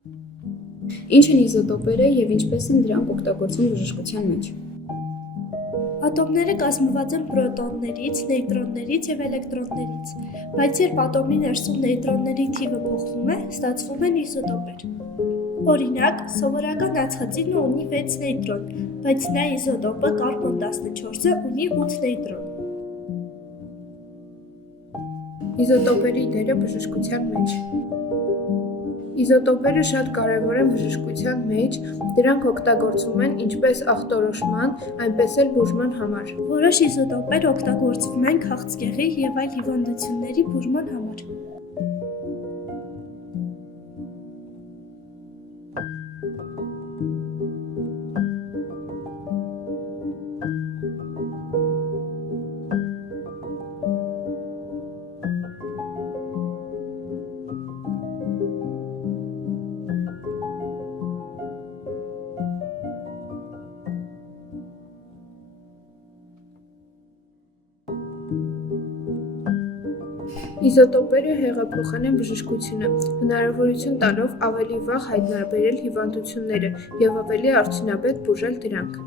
Ինչ են իզոտոպերը և ինչպես են դրանք օգտագործվում բժշկության մեջ։ Ատոմները կազմված են պրոտոններից, նեյտրոններից և էլեկտրոններից, բայց երբ ատոմի ներսում նեյտրոնների թիվը փոխվում է, ստացվում են իզոտոպեր։ Օրինակ, սովորական ածխածինը ունի 6 նեյտրոն, բայց նա իզոտոպը կարբոն 14-ը ունի 8 նեյտրոն։ Իզոտոպերի դերը բժշկության մեջ։ Իզոտոպերը շատ կարևոր են բժշկության մեջ, դրանք օգտագործվում են ինչպես ախտորոշման, այնպես էլ բուժման համար։ Որոշ իզոտոպեր օգտագործվում են քաղցկեղի և այլ հիվանդությունների բուժման համար։ Իզոտոպերը հեղափոխել են բժշկությունը, հնարավորություն տալով ավելի վաղ հայտնաբերել հիվանդությունները և ավելի արդյունավետ բուժել դրանք։